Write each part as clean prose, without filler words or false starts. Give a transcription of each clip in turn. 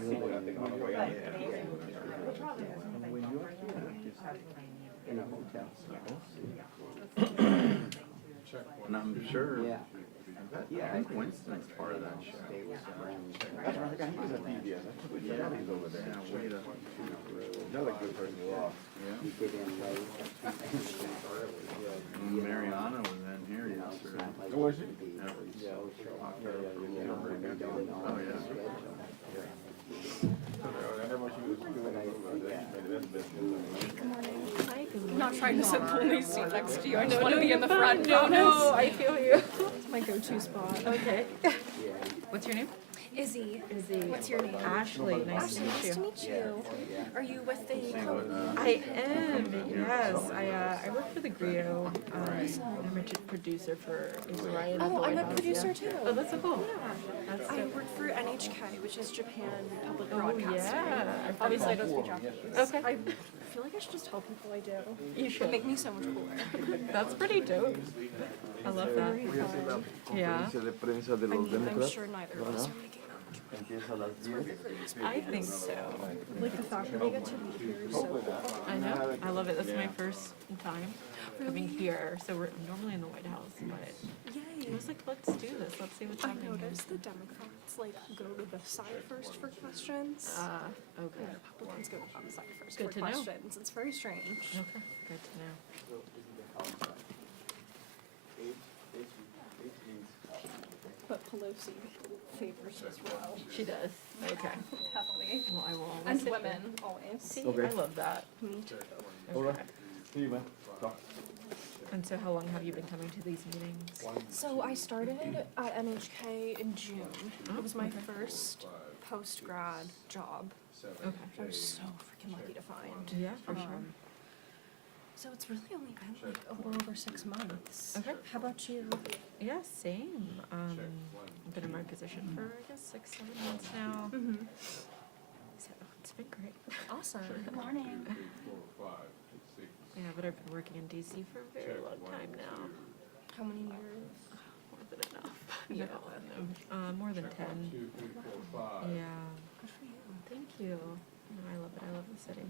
When you're here, just in a hotel. And I'm sure. Yeah. Yeah, I think Winston's part of that show. Stay with friends. That's right, he was at PBS. That's what he's over there. Yeah, way to, Another good person to watch. You get in late. when Mariana was in here yesterday. Like Was she? to be Yeah. so Talked to her for you a know, little when bit. they don't know Oh, yeah. the schedule. I remember she was doing that's the best move. I'm not trying to sit in the only seat next to you. I just want to be in the front. No, I feel you. It's my go-to spot. Okay. What's your name? Izzy. Izzy. What's your name? Ashley. Nice to meet Nice to you. meet you. Are you with the company? I am. Yes. I work for the Griot. I'm a producer for Ryan. Oh, I'm a producer too. Oh, that's so cool. That's I so work for NHK, which is Japan Public Oh Broadcasting. yeah. Obviously, I don't speak Japanese. Okay. I feel like I should just tell people I do. You It should. would make me so much cooler. That's pretty dope. I love that. Yeah. de prensa de I mean, I'm sure neither of us are making that much. Empieza a las 10. I think so. Like the fact that we get to meet here is so cool. I know. I love it. That's my first time coming here. So we're normally in the White House, but I Yay. was like, let's do this. Let's see what's I happening. noticed the Democrats like go to the side first for questions. Okay. And the Republicans go to the side first Good for to know. questions. It's very strange. Okay. Good to know. But Pelosi favors Israel She does. Okay. heavily. Well, I will always And sit women, there. always. See, Okay. I love that. Me too. Okay. See you, man. Talk. And so how long have you been coming to these meetings? So I started at NHK in June. Oh, It was my first post-grad job. Okay. Which I was so freaking lucky to find. Yeah, for sure. So it's really only been like a little over 6 months. Okay. How about you? Yeah, same. I've been in my position for, I guess, 6-7 months now. Mm-hmm. So it's been great. Awesome. Good morning. Yeah, but I've been working in DC for a very long time now. How many years? More than enough. Yeah. No, more than 10. Yeah. Good for you. Thank you. No, I love it. I love the city.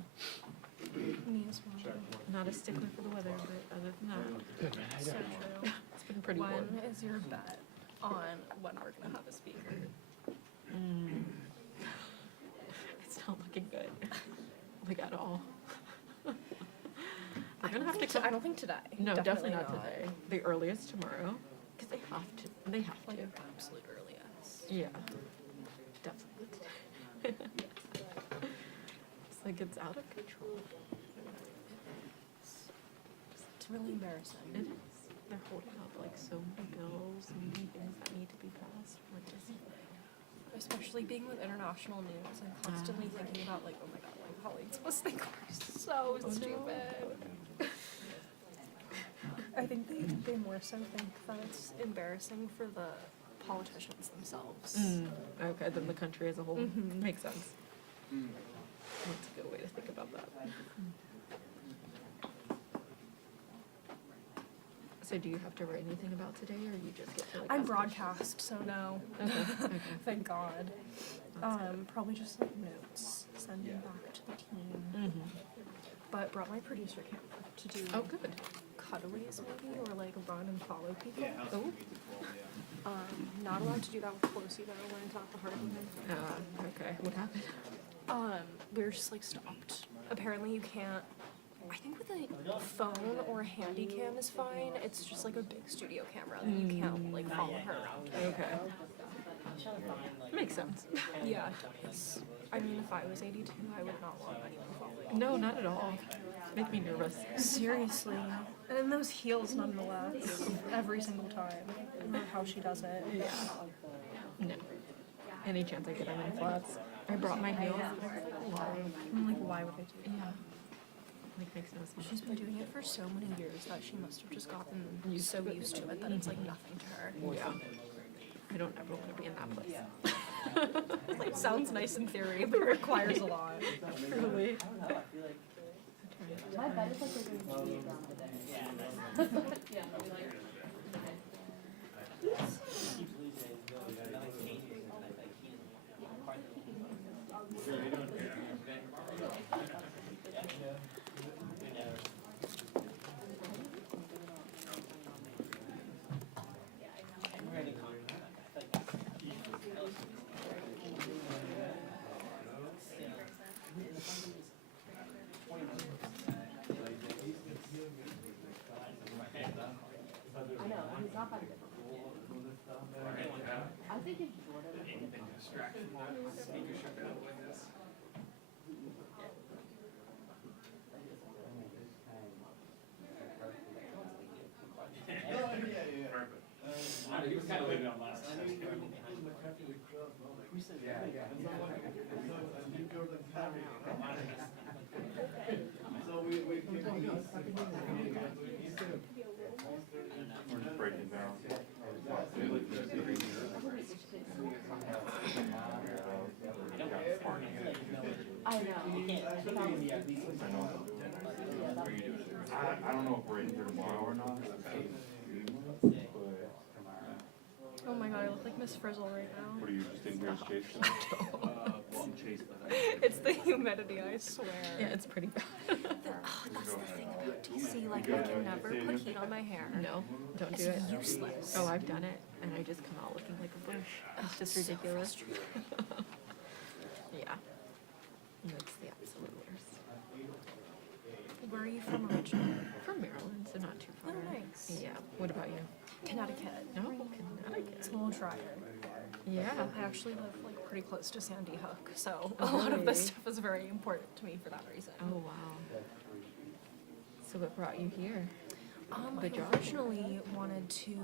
Me as well. Not a stickler for the weather, but other than that, So true. it's been pretty When warm. is your bet on when we're gonna have a speaker? It's not looking good. Like at all. We're gonna have to come. I don't think today. No, definitely not today. The earliest tomorrow, because they have to. They have Like to. an absolute earliest. Yeah. Definitely today. It's like it's out of control. It's really embarrassing. It is. They're holding up like so many bills and many things that need to be passed. We're just Especially being with international news, I'm constantly thinking about like, oh my god, my colleagues must think we're so stupid. I think they more so think that it's embarrassing for the politicians themselves. okay. Then the country as a whole Mhm. makes sense. That's a good way to think about that. So do you have to write anything about today, or you just get to like? I'm ask broadcast, so no. questions? Okay. Okay. Thank God. That's good. Probably just like notes, sending back to the team. But brought my producer camp to do Oh, good. cutaways maybe, or like run and follow people. Oh. Not allowed to do that with Pelosi though, learned that the hard way. Okay. What happened? We were just like stopped. Apparently you can't, I think with a phone or a handy cam is fine. It's just like a big studio camera that you can't like follow her around. Okay. Makes sense. Yeah, it does. I mean, if I was 82, I would not want anyone following. No, not at all. Make me nervous. Seriously. And in those heels nonetheless, every single time. I don't know how she does it. Yeah. No. Any chance I get, I'm in flats. I brought my heels. Why? I'm like, why would I do that? Yeah. Like makes no sense. She's been doing it for so many years that she must have just gotten so used to it that it's like nothing to her. Yeah. I don't ever want to be in that place. Like, sounds nice in theory, but it requires a lot. Truly. My bet is like we're doing TV drama today. I know, he's not that different. I think if Jordan. He was kind of leaving on last time. We're just breaking down. I know, you can't, I think I was. I don't know if we're in here tomorrow or not. Oh my god, I look like Miss Frizzle right now. What are you just in here as Chase? It's the humidity, I swear. Yeah, it's pretty bad. That's the thing about DC, like I can never put heat on my hair. No, don't do It's it. useless. Oh, I've done it, and I just come out looking like a bush. It's just So ridiculous. frustrating. Yeah. That's the absolute worst. Where are you from originally? From Maryland, so not too far. Oh, nice. Yeah. What about you? Connecticut. No, Connecticut. It's a little drier. Yeah. I actually live like pretty close to Sandy Hook, so a lot of this really? stuff is very important to me for that reason. Oh wow. So what brought you here? I the job? originally wanted to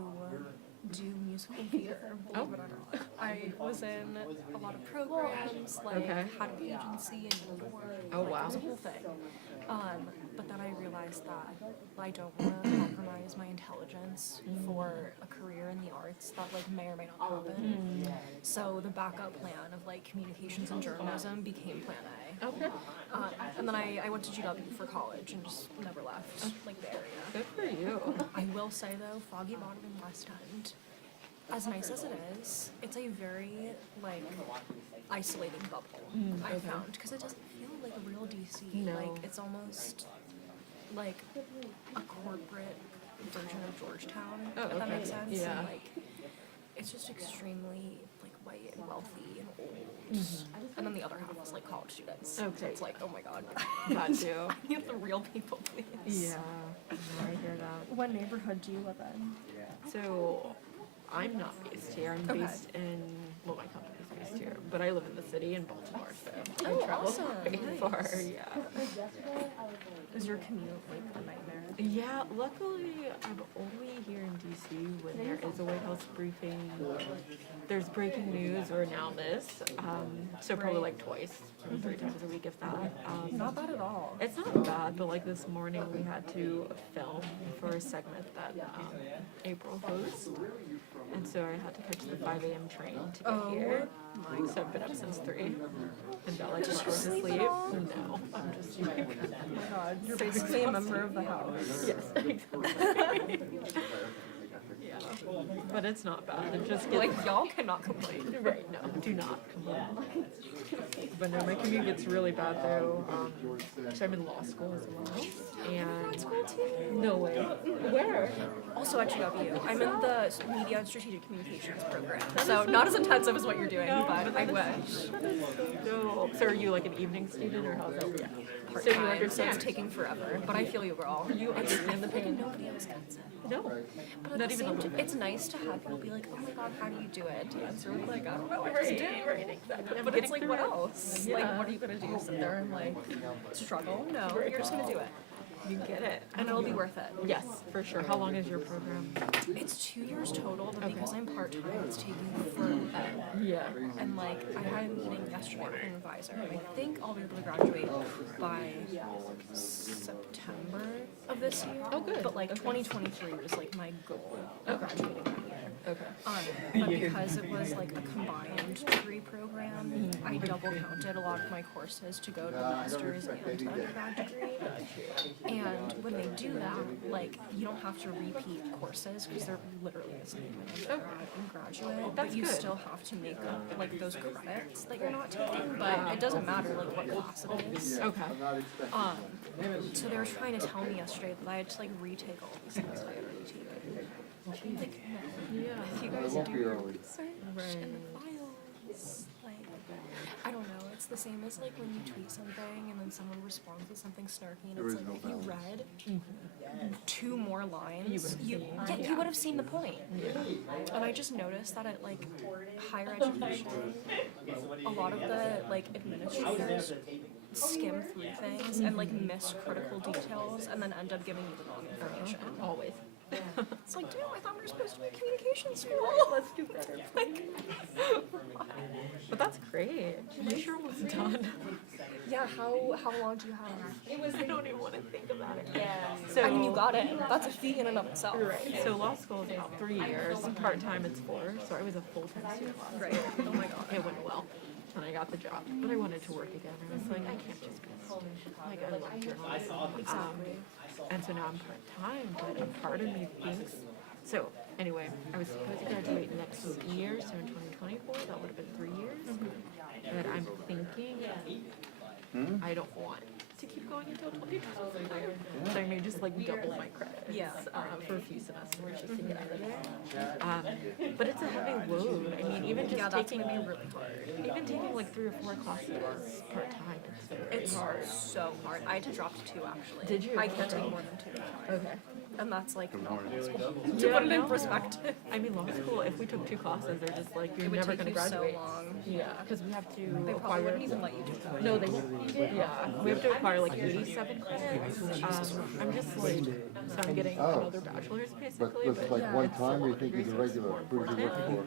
do musical theater, believe it or not. I was in a lot of programs, like Okay. had an agency in New York. Oh, like, wow. It was a whole thing. But then I realized that I don't want to compromise my intelligence for a career in the arts that like may or may not happen. So the backup plan of like communications and journalism became Plan A. Okay. And then I went to GW for college and just never left like the area. Good for you. I will say though, Foggy Bottom in West End, as nice as it is, it's a very like isolating bubble. I okay. found because it doesn't feel like a real DC. No. Like it's almost like a corporate version of Georgetown. Oh, if that okay. makes sense. Yeah. And, like it's just extremely like white and wealthy and old. And then the other half is like college students. So Okay. it's like, oh my god. Got you. I need the real people, please. Yeah. No, I hear that. What neighborhood do you live in? So, I'm not based here. I'm Okay. based in, well, my company's based here, but I live in the city in Baltimore, so I Oh, travel awesome. pretty Nice. far. Yeah. Is your commute like a nightmare? Yeah. Luckily, I'm only here in DC when there is a White House briefing. There's breaking news or now this. So probably like twice or 3 times a week, if that. Not bad at all. It's not bad, but like this morning we had to film for a segment that April hosts. And so I had to catch the 5 a.m. train to get here. So I've been up since 3 and got like 2 hours of sleep sleep. at all? No, I'm just sleeping. Oh my god, you're basically a member of the house. Yes, exactly. Yeah, but it's not bad. It just gets Like y'all cannot complain. right. No, do not complain. But no, my commute gets really bad though. So I'm in law school as well. And School too. no way. Where? Also at GW, I'm in the Media and Strategic Communications program. So not as intensive as what you're doing, but I wish. No. So are you like an evening student or how's that? Yeah. So you Part-time, so understand? it's taking forever. But I feel you, girl. You understand the pain? Nobody else gets it. No. But at Not the even a same little time, it's nice to have people be like, oh my god, how do you do it? To answer with like, I don't know, I just Right, do. right, exactly. I'm But it's getting like, through what it. else? Yeah. Like, what are you gonna do? Sit there and like struggle? No, you're just gonna do it, You get it. and it'll be worth it. Yes, for sure. How long is your program? It's 2 years total, but because I'm part time, it's taking forever. Yeah. And like, I had a meeting yesterday with an advisor, and I think I'll be able to graduate by September of this year. Oh, good. But like 2023 was like my goal of graduating that year. Okay. But because it was like a combined degree program, I double counted a lot of my courses to go to the master's and undergrad degree. And when they do that, like you don't have to repeat courses because they're literally the same in undergrad and graduate. But That's you good. still have to make up like those credits that you're not taking, but it doesn't matter like what class it is. Okay. So they were trying to tell me yesterday that I had to like retake all these things that I had already taken. Like, no. Yeah. If you guys won't do be your early. research and the files, like, I don't know. It's the same as like when you tweet something and then someone responds with something snarky, and it's like if you read 2 more lines, you would have seen the point. And I just noticed that at like higher education, a lot of the like administrators skim through things and like miss critical details and then end up giving you the wrong information. Always. It's like, damn, I thought we were supposed to be a communication school. Let's do better. Like, But that's great. You sure was done. yeah, how long do you have? I don't even want to think about it. Yeah. So I mean, you got it. That's a feat in and of itself. Right. So law school is about 3 years. Part time it's 4. So I was a full time student. last Right. year. Oh my god. It went well, and I got the job. But I wanted to work again. I was like, I can't just be a student. Like I love journalism. Exactly. And so now I'm part time, but a part of me thinks. So anyway, I was supposed to graduate next year, so in 2024, that would have been 3 years. But I'm thinking I don't want to keep going until 2025. So I may just like double my credits for a few semesters just to get out of there. But it's a heavy load. I mean, even just Yeah, that's taking gonna be really hard. even taking like 3 or 4 classes part time, It's so hard. I had to drop to 2 actually. Did you? I can't take more than 2. Okay. And that's like not possible. Yeah, To put it in no. perspective. I mean, law school, if we took 2 classes, they're just like, you're It would never take going to you so graduate. long. Yeah, because we have to They probably acquire. wouldn't even let you do that. No, they won't. Yeah, we have to acquire like 87 credits. I'm just like, so I'm getting another bachelor's But basically. this like one time, or you think he's a regular, who's he working for?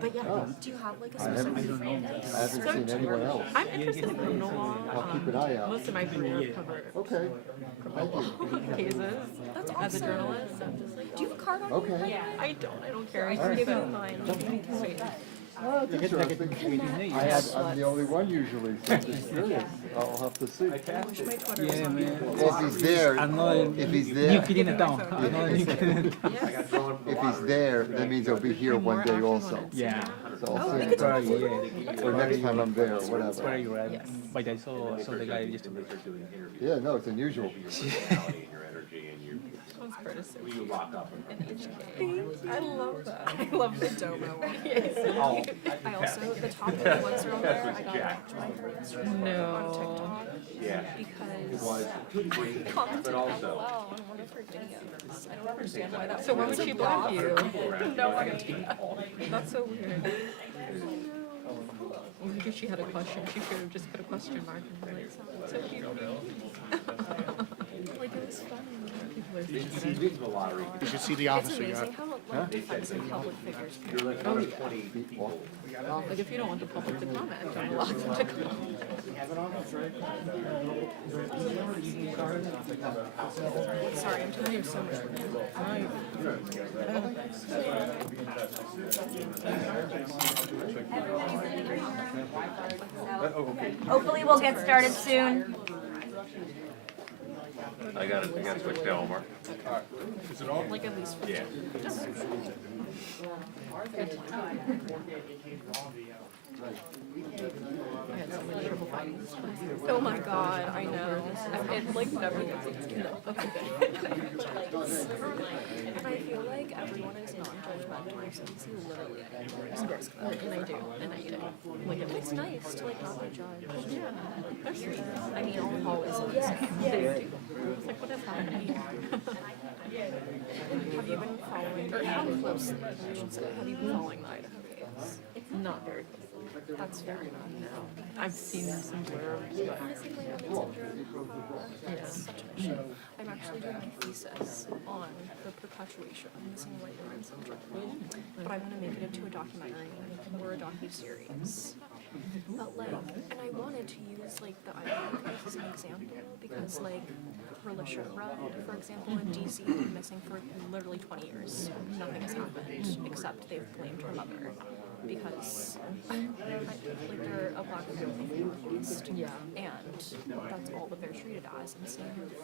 But yeah, Do you have like a I haven't, specific I haven't seen anyone else. I'm interested in criminal law. I'll keep an eye out. Most of my career covered Okay, thank you. cases That's as a awesome. journalist. I'm just like, Do you have a card on you? Okay. I don't care. I can can give give you you mine. Sweet. Oh, that's interesting. I'm the only one usually, so I'm just curious. I'll have to see. I wish my Twitter was Yeah, on. man. Well, if he's there, if he's there, New kid in the town. Another new kid in the town. if he's there, that means he'll be here one day also. Yeah. So I'll see we him. could talk Probably, about yeah. Or next time I'm there, or Where whatever. you at? But I saw the guy yesterday. Yeah, no, it's unusual. Sounds pretty sick. I love that. I love the Domo one. I also, the top 3 ones are on there. I got blocked by her yesterday on No. TikTok. Because I commented LOL on one of her videos. I don't understand why that So why was would she a block you? No idea. That's so weird. Well, maybe she had a question. She should have just put a question mark and been like, so cute. Like, it was funny. People are thinking. You should see the It's officer you amazing got. how like defensive public figures can be. Oh, yeah. Like, if you don't want the public to comment, don't allow them to comment. Sorry, I'm telling you so much. Hopefully we'll get started soon. I gotta switch to Omar. Like at least 15. I had so many trouble finding this place. Oh my god, I know. It like never gets easier. And I feel like everyone is non-judgmental since you literally risk them. And I do. Like, it It's nice to like not be judged. yeah, they're sweet. I mean, I'll always listen. They do. It's like, what is happening? Have you been following, or how closely, I should say, have you been following the Idaho case? Not very closely. That's fair enough. I've seen some blurbs, but Honestly, my syndrome, it's such an issue. I'm actually doing my thesis on the perpetuation of missing white women syndrome, but I want to make it into a documentary or a docuseries. But like, and I wanted to use like the Idaho case as an example because like Relisha Rudd, for example, in DC, been missing for literally 20 years. Nothing has happened except they've blamed her mother because like they're a black woman feminist. yeah. And that's all that they're treated as. And same with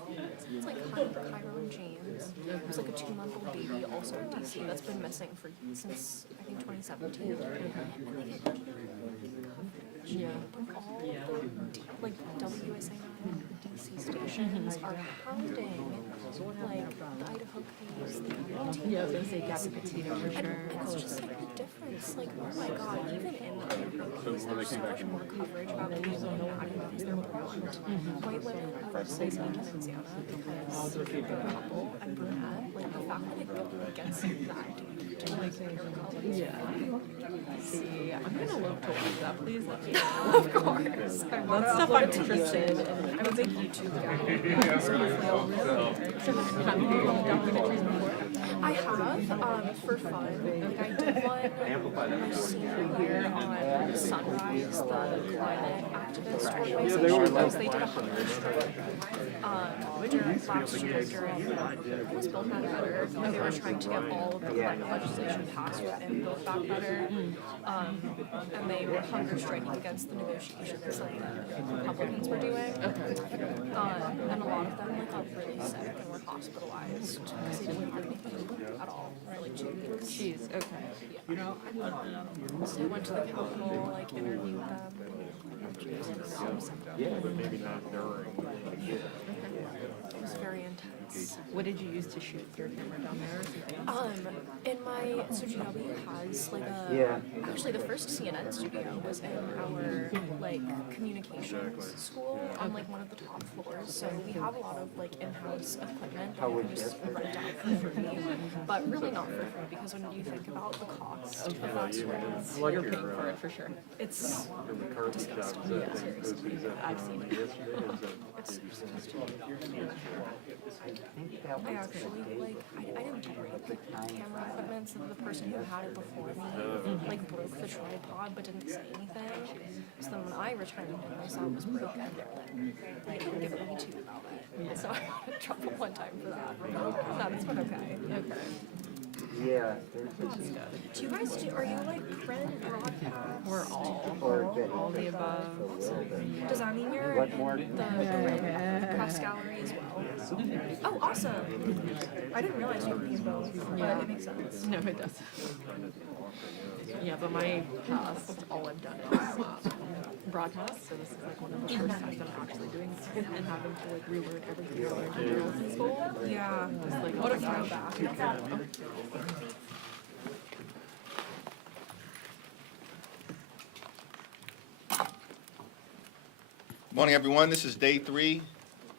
it's like Cairo and James. There's like a 2-month-old baby also in DC that's been missing for since I think 2017. And they get Yeah. Like all the like WSA DC stations are hounding like the Idaho Police, the UT. Yeah, I was gonna say Gabby Petito for sure. And it's just like the difference, like, oh my god, even in the Idaho Police, there's so much more coverage about people impacted because they're blonde. White women versus Lincoln and Sienna because they're a couple and brunette. Like the fact that they go against that dude to like hair color. Yeah. See, I'm gonna look to watch that. Please let me know. Of course. That's stuff I'm interested in. I'm a big YouTube guy. So hopefully I'll Have you done documentaries before? I have, for fun. Like I did one my senior year on Sunrise, the climate activist organization, because they did a hunger strike. During last year during it was Build Back Better, when they were trying to get all of the climate legislation passed within Build Back Better. And they were hunger striking against the negotiations that the Republicans were doing. And a lot of them like got really sick and were hospitalized because they didn't have anything at all for like 2 weeks. Jeez, okay. So I went to the Capitol, like interviewed them. Yeah, but maybe not during. It was very intense. What did you use to shoot your camera down there or something? In my, so GW has like a, actually the first CNN studio was in our like communications school on like one of the top floors. So we have a lot of like in-house equipment that you can just rent out for free, but really not for free because when you think about the cost of that sort of, You're paying for it for sure. it's disgusting. Yeah, seriously. I've seen it. It's disgusting. I actually, like, I didn't break the camera equipment, so the person who had it before me, like, broke the tripod but didn't say anything. So then when I returned it and I saw it was broken, they didn't give me too about it. So I got in trouble one time for that. No, this one okay. Yeah, Do you guys do, are you like print, broadcast? We're all the above. Does that mean you're What in more? the press gallery as well? Oh, awesome. I didn't realize you were these both, but it makes sense. No, it does. Yeah, but my past, all I've done is broadcast, so this is like one of the first times I'm actually doing this and having to like relearn everything I learned in journalism school. Yeah. It's like, What a oh my gosh. throwback. Morning, everyone. This is day 3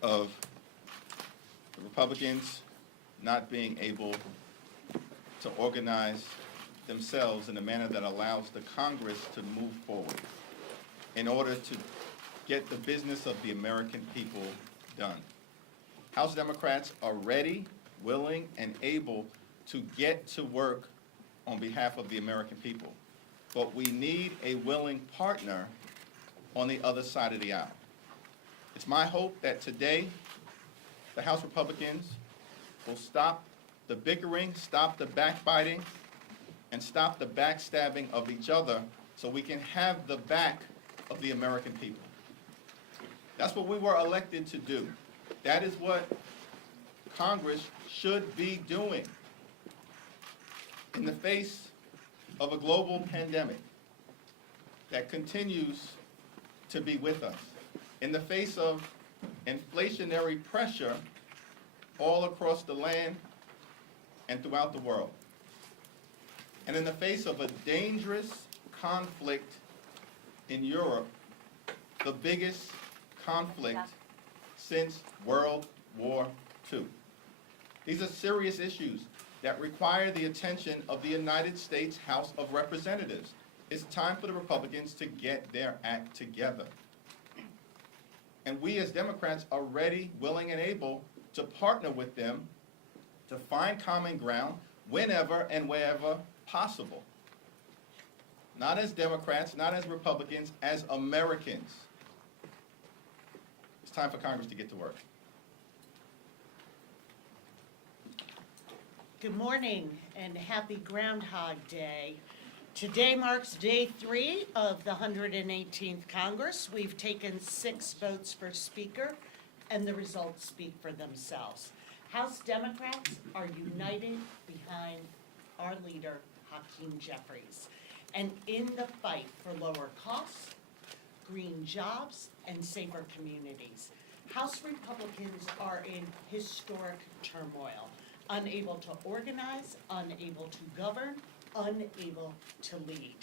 of the Republicans not being able to organize themselves in a manner that allows the Congress to move forward in order to get the business of the American people done. House Democrats are ready, willing, and able to get to work on behalf of the American people. But we need a willing partner on the other side of the aisle. It's my hope that today the House Republicans will stop the bickering, stop the backbiting, and stop the backstabbing of each other so we can have the back of the American people. That's what we were elected to do. That is what Congress should be doing in the face of a global pandemic that continues to be with us, in the face of inflationary pressure all across the land and throughout the world, and in the face of a dangerous conflict in Europe, the biggest conflict since World War II. These are serious issues that require the attention of the United States House of Representatives. It's time for the Republicans to get their act together. And we as Democrats are ready, willing, and able to partner with them to find common ground whenever and wherever possible. Not as Democrats, not as Republicans, as Americans. It's time for Congress to get to work. Good morning and happy Groundhog Day. Today marks day 3 of the 118th Congress. We've taken 6 votes for Speaker, and the results speak for themselves. House Democrats are united behind our leader, Hakeem Jeffries, and in the fight for lower costs, green jobs, and safer communities. House Republicans are in historic turmoil, unable to organize, unable to govern, unable to lead.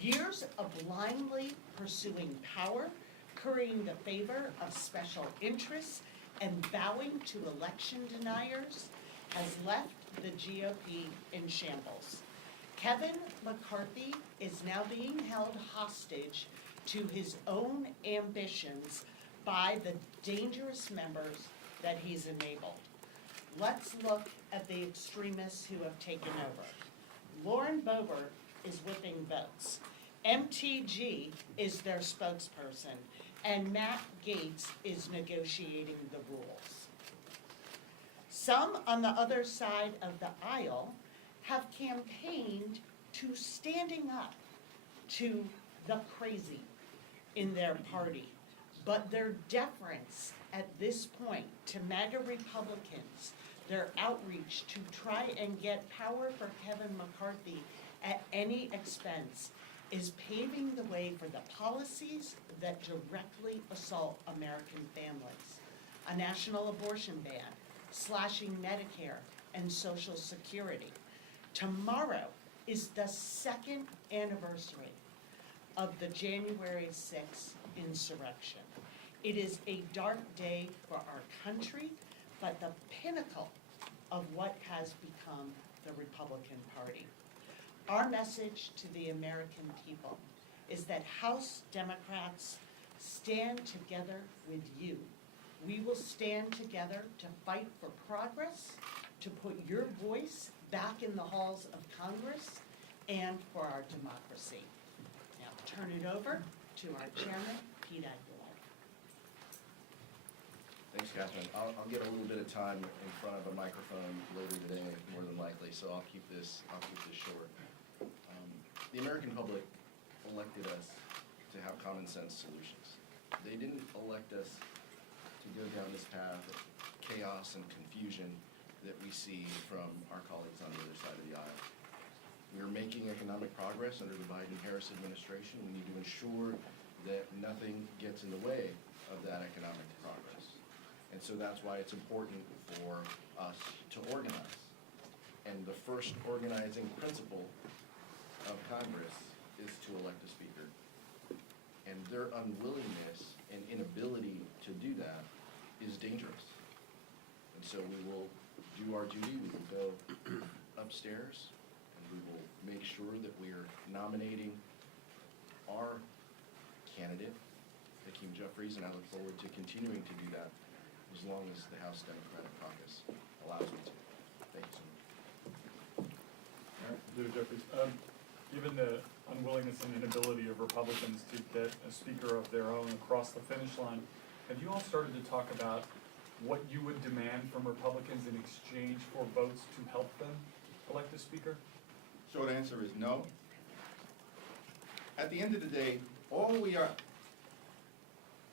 Years of blindly pursuing power, currying the favor of special interests, and bowing to election deniers has left the GOP in shambles. Kevin McCarthy is now being held hostage to his own ambitions by the dangerous members that he's enabled. Let's look at the extremists who have taken over. Lauren Boebert is whipping votes. MTG is their spokesperson, and Matt Gaetz is negotiating the rules. Some on the other side of the aisle have campaigned to standing up to the crazy in their party. But their deference at this point to MAGA Republicans, their outreach to try and get power for Kevin McCarthy at any expense, is paving the way for the policies that directly assault American families. A national abortion ban, slashing Medicare and Social Security. Tomorrow is the second anniversary of the January 6th insurrection. It is a dark day for our country, but the pinnacle of what has become the Republican Party. Our message to the American people is that House Democrats stand together with you. We will stand together to fight for progress, to put your voice back in the halls of Congress, and for our democracy. Now turn it over to our chairman, Pete Aguilar. Thanks, Catherine. I'll get a little bit of time in front of a microphone later today, more than likely, so I'll keep this short. The American public elected us to have common sense solutions. They didn't elect us to go down this path of chaos and confusion that we see from our colleagues on the other side of the aisle. We are making economic progress under the Biden-Harris administration. We need to ensure that nothing gets in the way of that economic progress. And so that's why it's important for us to organize. And the first organizing principle of Congress is to elect a speaker. And their unwillingness and inability to do that is dangerous. And so we will do our duty, we will go upstairs, and we will make sure that we are nominating our candidate, Hakeem Jeffries, and I look forward to continuing to do that as long as the House Democratic Caucus allows me to. Thank you so much. All right, David Jeffries. Given the unwillingness and inability of Republicans to get a speaker of their own across the finish line, have you all started to talk about what you would demand from Republicans in exchange for votes to help them elect a speaker? Short answer is no. At the end of the day, all we are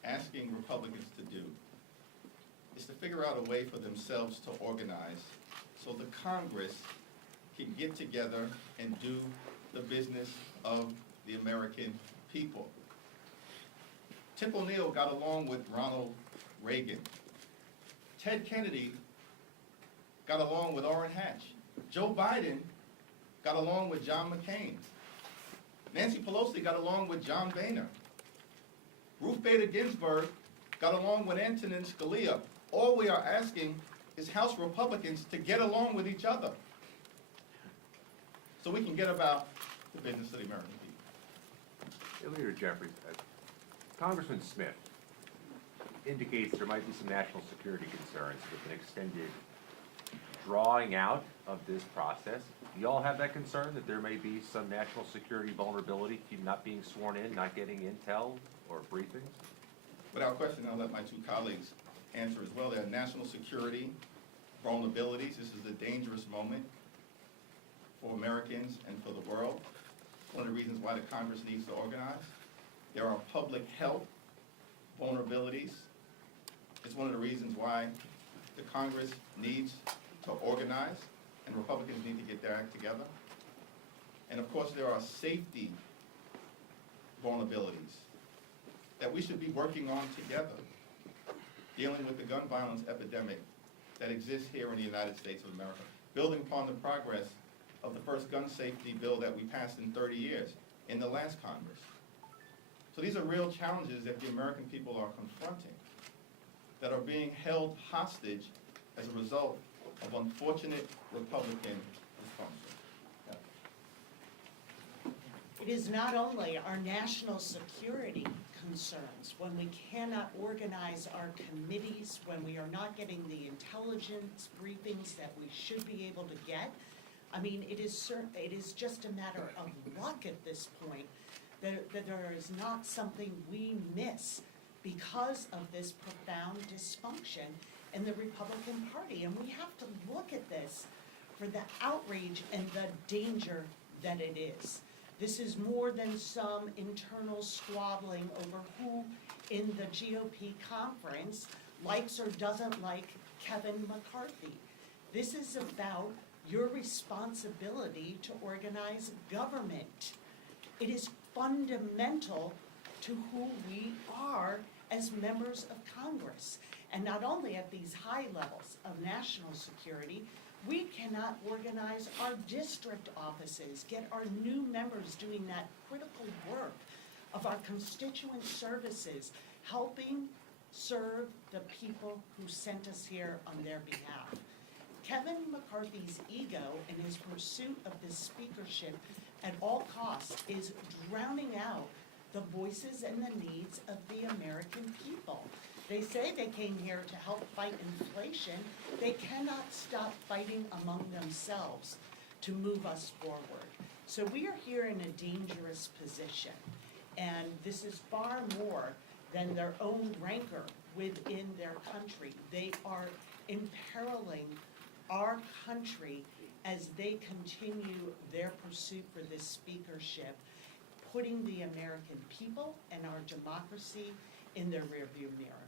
asking Republicans to do is to figure out a way for themselves to organize so the Congress can get together and do the business of the American people. Tip O'Neill got along with Ronald Reagan. Ted Kennedy got along with Orrin Hatch. Joe Biden got along with John McCain. Nancy Pelosi got along with John Boehner. Ruth Bader Ginsburg got along with Antonin Scalia. All we are asking is House Republicans to get along with each other so we can get about the business of the American people. Leader Jeffries, Congressman Smith indicates there might be some national security concerns with an extended drawing out of this process. Do you all have that concern that there may be some national security vulnerability to you not being sworn in, not getting intel or briefings? Without question, I'll let my two colleagues answer as well. There are national security vulnerabilities. This is a dangerous moment for Americans and for the world. One of the reasons why the Congress needs to organize. There are public health vulnerabilities. It's one of the reasons why the Congress needs to organize and Republicans need to get their act together. And of course, there are safety vulnerabilities. that we should be working on together, dealing with the gun violence epidemic that exists here in the United States of America, building upon the progress of the first gun safety bill that we passed in 30 years in the last Congress. So these are real challenges that the American people are confronting, that are being held hostage as a result of unfortunate Republican dysfunction. It is not only our national security concerns, when we cannot organize our committees, when we are not getting the intelligence briefings that we should be able to get. I mean, it is just a matter of luck at this point that there is not something we miss because of this profound dysfunction in the Republican Party. And we have to look at this for the outrage and the danger that it is. This is more than some internal squabbling over who in the GOP conference likes or doesn't like Kevin McCarthy. This is about your responsibility to organize government. It is fundamental to who we are as members of Congress. And not only at these high levels of national security, we cannot organize our district offices, get our new members doing that critical work of our constituent services, helping serve the people who sent us here on their behalf. Kevin McCarthy's ego and his pursuit of this speakership at all costs is drowning out the voices and the needs of the American people. They say they came here to help fight inflation. They cannot stop fighting among themselves to move us forward. So we are here in a dangerous position. And this is far more than their own rancor within their country. They are imperiling our country as they continue their pursuit for this speakership, putting the American people and our democracy in their rearview mirror.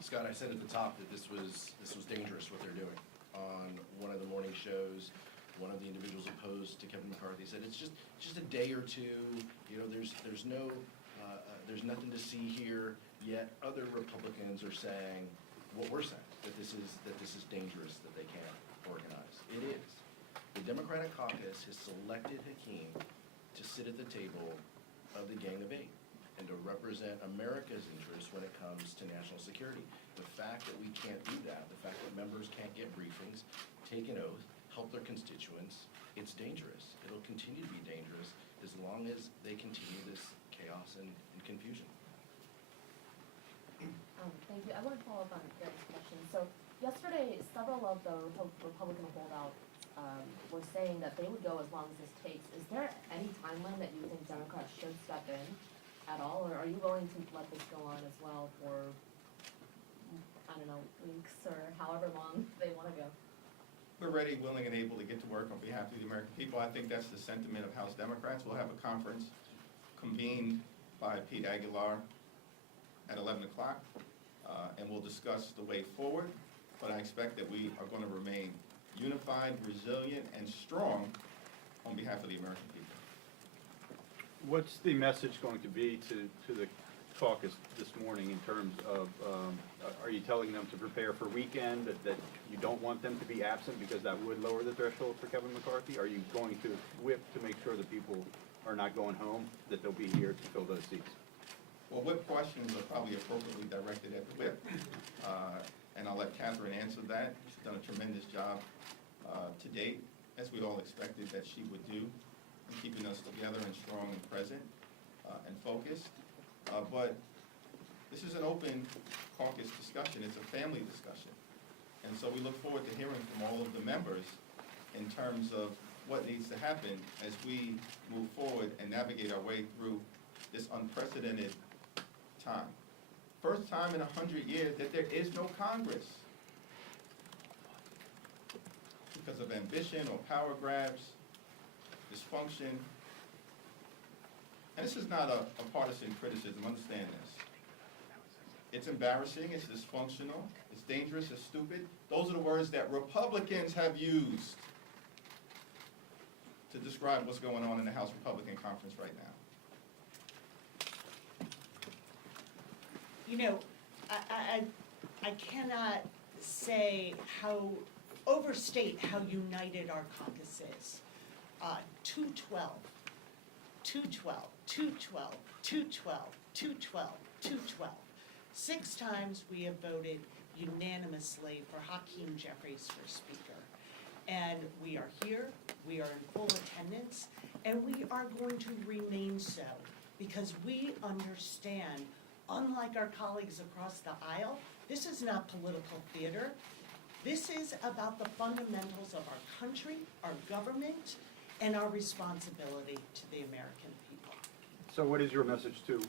Scott, I said at the top that this was dangerous what they're doing. On one of the morning shows, one of the individuals opposed to Kevin McCarthy said it's just a day or two. You know, there's nothing to see here. Yet other Republicans are saying what we're saying, that this is dangerous, that they can't organize. It is. The Democratic caucus has selected Hakeem to sit at the table of the Gang of Eight and to represent America's interests when it comes to national security. The fact that we can't do that, the fact that members can't get briefings, take an oath, help their constituents, it's dangerous. It'll continue to be dangerous as long as they continue this chaos and confusion. Thank you. I want to follow up on Gary's question. So yesterday, several of the Republican holdouts were saying that they would go as long as this takes. Is there any timeline that you think Democrats should step in at all, or are you willing to let this go on as well for, I don't know, weeks or however long they want to go? We're ready, willing, and able to get to work on behalf of the American people. I think that's the sentiment of House Democrats. We'll have a conference convened by Pete Aguilar at 11 o'clock, and we'll discuss the way forward. But I expect that we are going to remain unified, resilient, and strong on behalf of the American people. What's the message going to be to the caucus this morning in terms of, are you telling them to prepare for weekend, that you don't want them to be absent because that would lower the threshold for Kevin McCarthy? Are you going to whip to make sure that people are not going home, that they'll be here to fill those seats? Well, whip questions are probably appropriately directed at the whip, and I'll let Catherine answer that. She's done a tremendous job to date, as we all expected that she would do, in keeping us together and strong and present and focused. But this is an open caucus discussion. It's a family discussion. And so we look forward to hearing from all of the members in terms of what needs to happen as we move forward and navigate our way through this unprecedented time. First time in 100 years that there is no Congress because of ambition or power grabs, dysfunction. And this is not a partisan criticism, understand this. It's embarrassing, it's dysfunctional, it's dangerous, it's stupid. Those are the words that Republicans have used to describe what's going on in the House Republican Conference right now. you know, I cannot overstate how united our caucus is. 212, 212, 212, 212, 212, 212. 6 times we have voted unanimously for Hakeem Jeffries for Speaker. And we are here, we are in full attendance, and we are going to remain so, because we understand, unlike our colleagues across the aisle, this is not political theater. This is about the fundamentals of our country, our government, and our responsibility to the American people. So what is your message to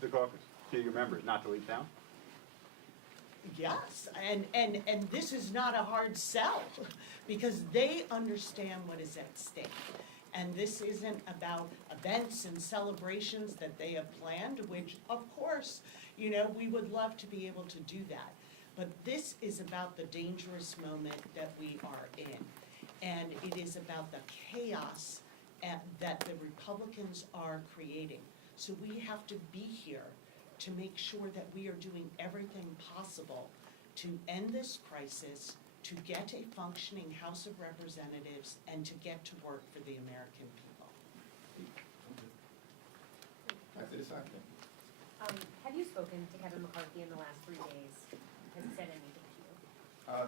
the caucus, to your members, not to leave town? Yes, and this is not a hard sell, because they understand what is at stake. And this isn't about events and celebrations that they have planned, which, of course, you know, we would love to be able to do that. But this is about the dangerous moment that we are in. And it is about the chaos that the Republicans are creating. So we have to be here to make sure that we are doing everything possible to end this crisis, to get a functioning House of Representatives, and to get to work for the American people. After this, I think. Have you spoken to Kevin McCarthy in the last 3 days? Has he said anything to you?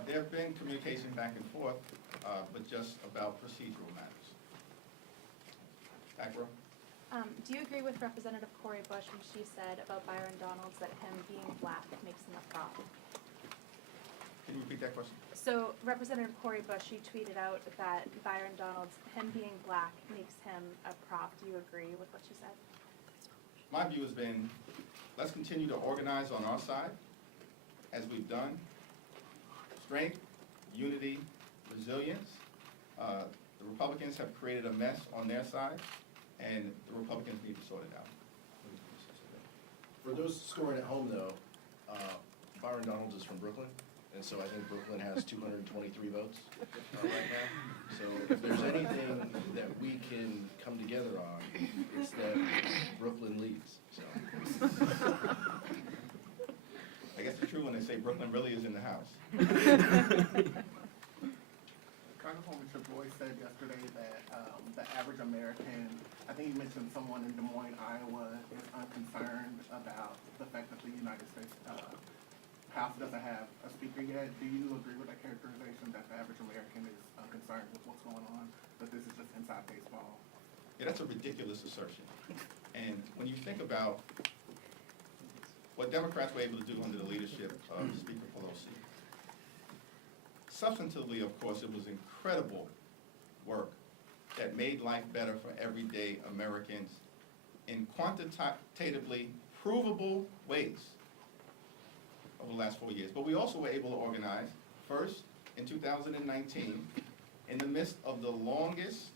There have been communication back and forth, but just about procedural matters. Back row. Do you agree with Representative Cori Bush when she said about Byron Donalds that him being black makes him a prop? Can you repeat that question? So Representative Cori Bush, she tweeted out that Byron Donalds, him being black makes him a prop. Do you agree with what she said? My view has been, let's continue to organize on our side, as we've done. Strength, unity, resilience. The Republicans have created a mess on their side, and the Republicans need to sort it out. For those scoring at home, though, Byron Donalds is from Brooklyn, and so I think Brooklyn has 223 votes right now. So if there's anything that we can come together on, it's that Brooklyn leads, so. I guess it's true when they say Brooklyn really is in the house. Congresswoman Boy said yesterday that the average American, I think he mentioned someone in Des Moines, Iowa, is unconcerned about the fact that the United States House doesn't have a speaker yet. Do you agree with that characterization, that the average American is unconcerned with what's going on, that this is just inside baseball? Yeah, that's a ridiculous assertion. And when you think about what Democrats were able to do under the leadership of Speaker Pelosi, substantively, of course, it was incredible work that made life better for everyday Americans in quantitatively provable ways over the last 4 years. But we also were able to organize, first, in 2019, in the midst of the longest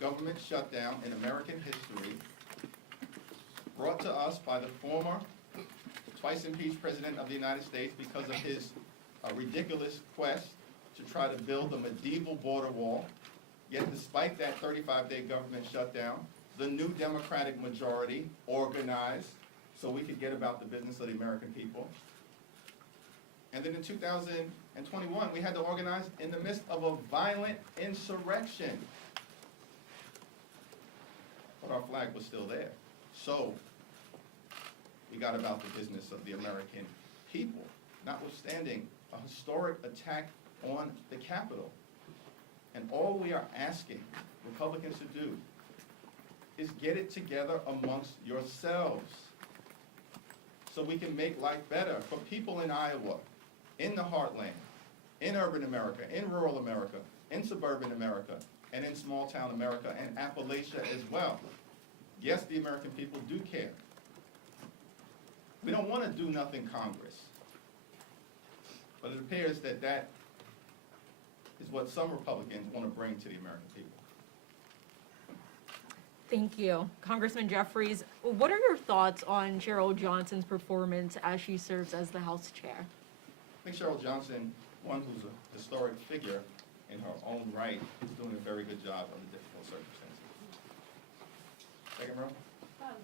government shutdown in American history, brought to us by the former twice impeached President of the United States because of his ridiculous quest to try to build a medieval border wall. Yet despite that 35-day government shutdown, the new Democratic majority organized so we could get about the business of the American people. And then in 2021, we had to organize in the midst of a violent insurrection. But our flag was still there. So we got about the business of the American people, notwithstanding a historic attack on the Capitol. And all we are asking Republicans to do is get it together amongst yourselves so we can make life better for people in Iowa, in the heartland, in urban America, in rural America, in suburban America, and in small town America, and Appalachia as well. Yes, the American people do care. We don't want to do nothing Congress. But it appears that that is what some Republicans want to bring to the American people. Thank you. Congressman Jeffries, what are your thoughts on Cheryl Johnson's performance as she serves as the House Chair? I think Cheryl Johnson, one who's a historic figure in her own right, is doing a very good job under difficult circumstances. Second row?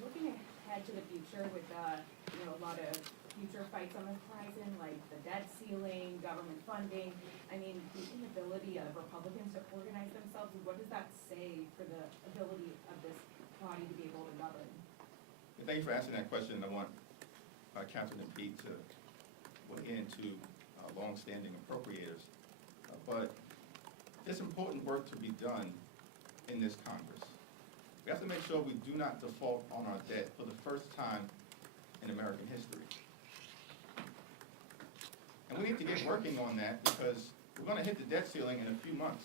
Looking ahead ahead to the future with, you know, a lot of future fights on the horizon, like the debt ceiling, government funding. I mean, the inability of Republicans to organize themselves, what does that say for the ability of this body to be able to govern? Thank you for asking that question. I want Councilman Pete to weigh into longstanding appropriators. But there's important work to be done in this Congress. We have to make sure we do not default on our debt for the first time in American history. And we need to get working on that because we're going to hit the debt ceiling in a few months.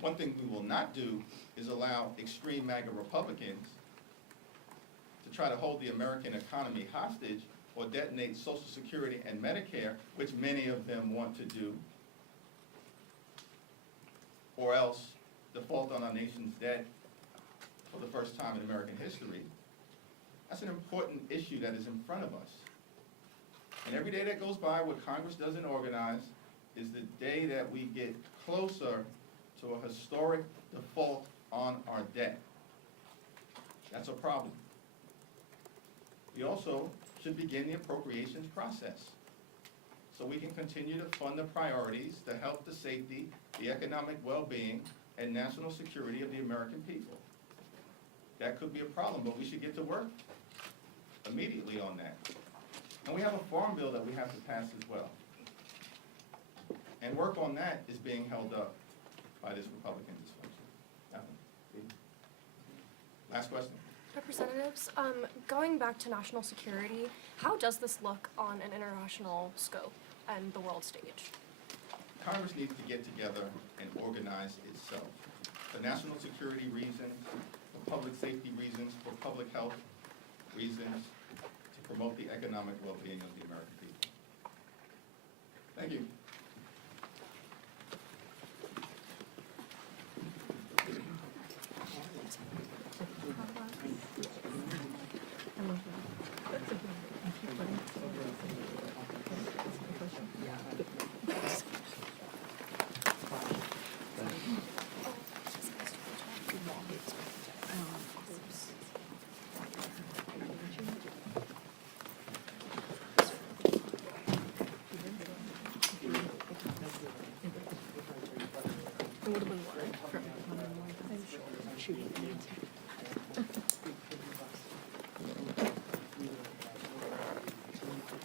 One thing we will not do is allow extreme MAGA Republicans to try to hold the American economy hostage or detonate Social Security and Medicare, which many of them want to do, or else default on our nation's debt for the first time in American history. That's an important issue that is in front of us. And every day that goes by what Congress doesn't organize is the day that we get closer to a historic default on our debt. That's a problem. We also should begin the appropriations process so we can continue to fund the priorities, the health, the safety, the economic well-being, and national security of the American people. That could be a problem, but we should get to work immediately on that. And we have a farm bill that we have to pass as well. And work on that is being held up by this Republican dysfunction. Last question. Representatives, going back to national security, how does this look on an international scope and the world stage? Congress needs to get together and organize itself for national security reasons, for public safety reasons, for public health reasons, to promote the economic well-being of the American people. Thank you.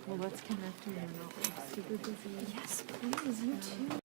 Well, let's connect you. Super busy. Yes, please, you too.